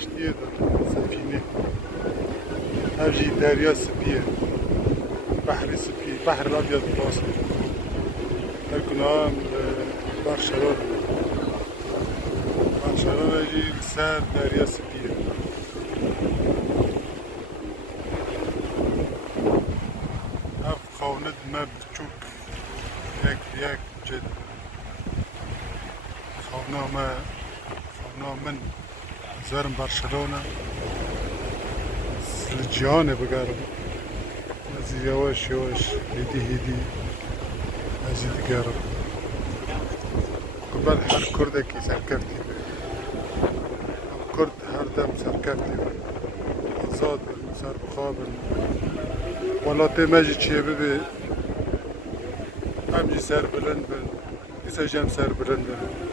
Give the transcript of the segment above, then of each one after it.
کشتیه داره سفینه هفجی دریا سپیه بحر سپیه بحر الابيض المتوسط هركنا برشلونة يجي سر دریا سپیه هف خاوند ما بچوك یک جد خوانا من زرم برشلونة الجيانة بقارب ازي يواش هيدي ازي تقارب قبل هر كردكي سركبتي كرد هر دم سركبتي آزاد سر بخابن ولاته مجي چیه ببه همجي سر بلند بن بیسا جم سر بلند بن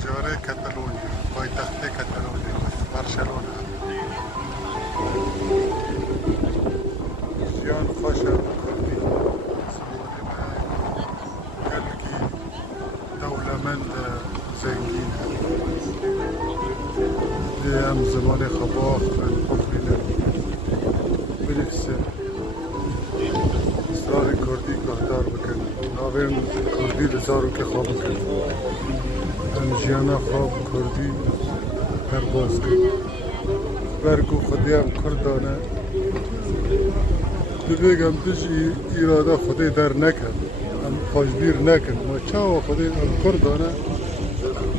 آجاره کتالونیا پایتخت کتالونیا برشلونه زیان خوشه کردی گلگی دولمند زنگین هم زمان خباخ بفریده بنفسه اصرار کردی گهدار بکن ناویم کردی لزارو که خواب بکن جیانا خواب کردی پرواز کرد برگو خودی هم کردانه بگم توش ایرادا خودی در نکن هم خوشبیر نکن ما چاو خودی هم کردانه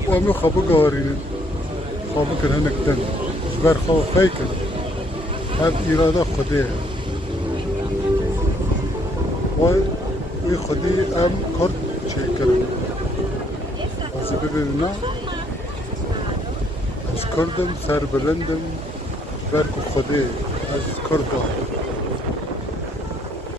و همه خواب گوارینه خواب کنه نکتن بر خواب فیکن هم ایرادا خودی و وی خودی هم کرد چه کرد از ببینم از کردم سر بلندم برکو خودی از کردم